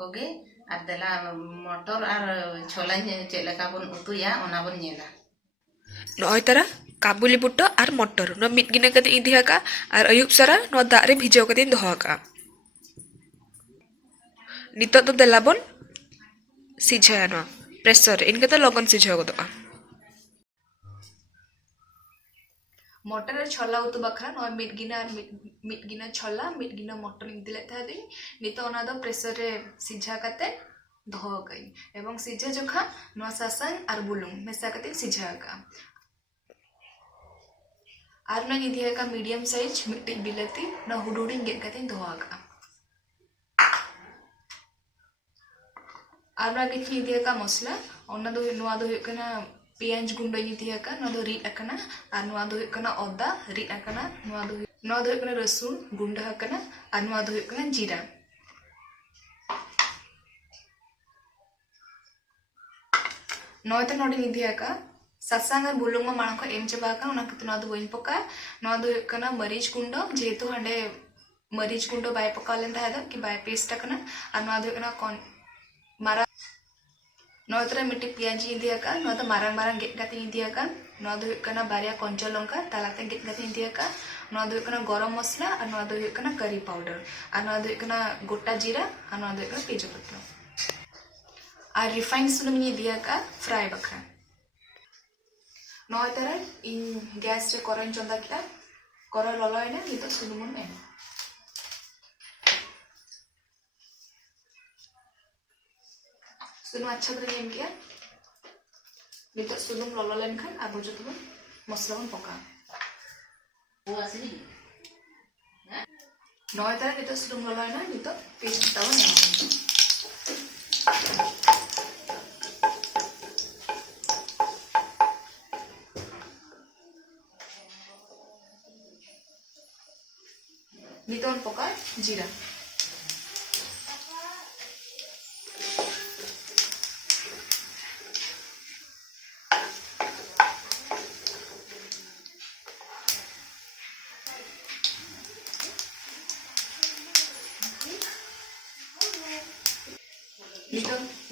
koge ar dela motor ar chola chet leka bon utuya ona bon nyela. Noy tara kabuli butta ar motor no mid gina kati idhi ka ar ayub sara no dak re bhijaw kati doho ka. Nitok do dela bon sijaya no pressure in kata logon sijhaw godoa. Motor छोला उतु बखरा नॉय मिट गिना छोला मिट गिना motor इदिले था दिन नितो ओना दो pressure रे सिझा कते धो गई एवं सिझा जोखा नो सासन आर बुलुंग मेसा कते सिझा का आर ना इदिया का मीडियम साइज मिट्टी बिलती न हुडुडिंग गेट कते धो का आर ना किछि इदिया का मसला ओना दो नोआ दो कना पियाज गुंडो इदिया का नो दो रीड अकना आर नोआ दो कना ओदा रीड अकना नोआ दो कना रसुन गुंडा अकना आर नोआ दो कना जीरा नोय तो नोडी इदिया का ससांग आर बुलुंग मा माण को एम चबा का ओना कते नोआ दो बइन पका नोआ दो कना मरीच गुंडो जेतु हंडे मरीच गुंडो बाय पका लेन था कि बाय पेस्ट अकना आर नोआ दो कना कोन मारा नोतरे मिट्टी पियाजी इदिया का नो तो मारंग मारंग गेट कते इदिया का नो दो कना बारिया कंचा लंका तालाते गेट कते इदिया का नो दो कना गरम मसला और नो दो कना करी पाउडर और नो दो कना गोटा जीरा और नो दो कना तेजपत्ता और रिफाइंड सुनुम इदिया का फ्राई बखरा नो तरे इन गैस रे करन चंदा किला कर ललयना नितो सुनुम में सुनुम अच्छा करे एम किया नितो सुनुम ललो लेन खान आबो जतो मसला बन पका ओ asli नय तारे नितो सुनुम ललो ना नितो पेस्ट ताव नेमा नितो पका जीरा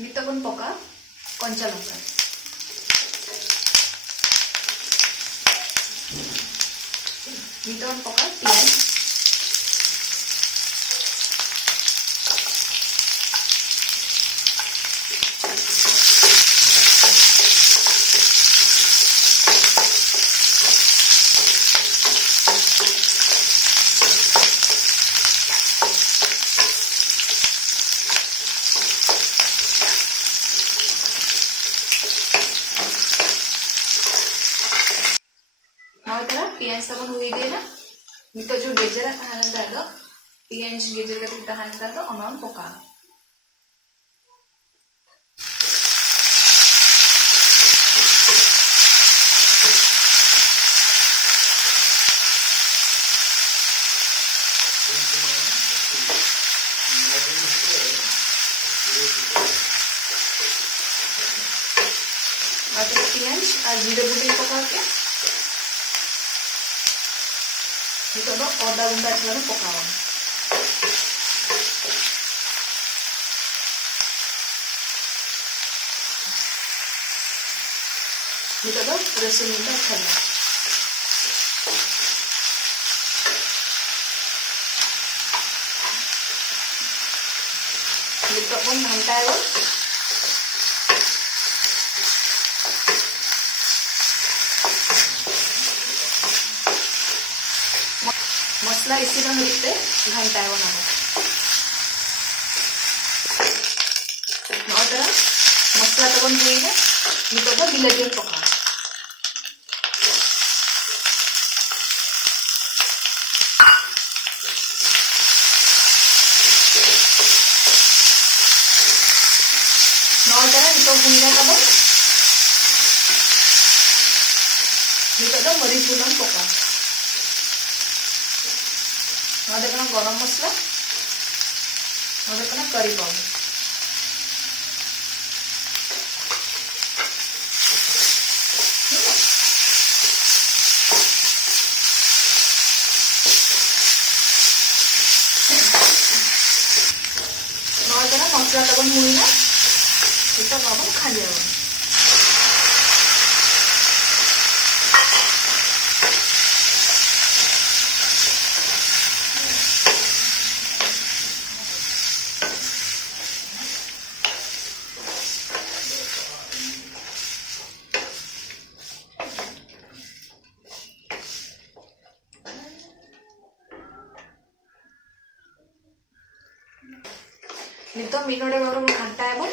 नितो बन पका कंचा लंका नितो बन पका पियाज पियाज तबन हुई गए ना नितो जो गेजर तहान दादो पियाज गेजर कति तहान दादो ओनन पका पियाज और जीरा गुंडे पका के नितो दो ओदा गुंडा थोड़ा पकावन नितो दो रसुन गुंडा खाना नितो बन घंटायो मसला इसी रंग लिखते घंटा है वो ना नौतरा मसला तो बन हुई है नितो तो बिलाजी पका नौतरा नितो हुई ना कब नितो तो मरीच गुंडा पका नोदे कना गरम मसला नोदे कना करी पाउडर नोदे कना मसला तबन हुईना नितो नबन खांदियाबन नितो मिनोडे बरोबर घंटायाबन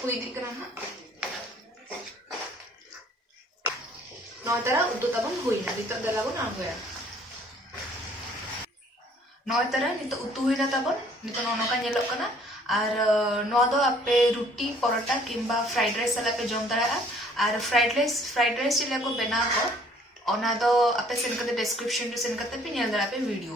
हुई दिकना हा नौतरा उद्दो तबन हुईना नितो दलाबन आगोया नौतरा नितो उतु हुईना तबन नितो नोनोका ñelok kana আর নো দো আপে রুটি পরোটা কিংবা ফ্রাইড রাইস সালা पे জম দাঁড়া আর ফ্রাইড রাইস চিলে को बेना को ओना दो आपे सेन कते डिस्क्रिप्शन रे सेन कते पे ñel दाड़ा पे वीडियो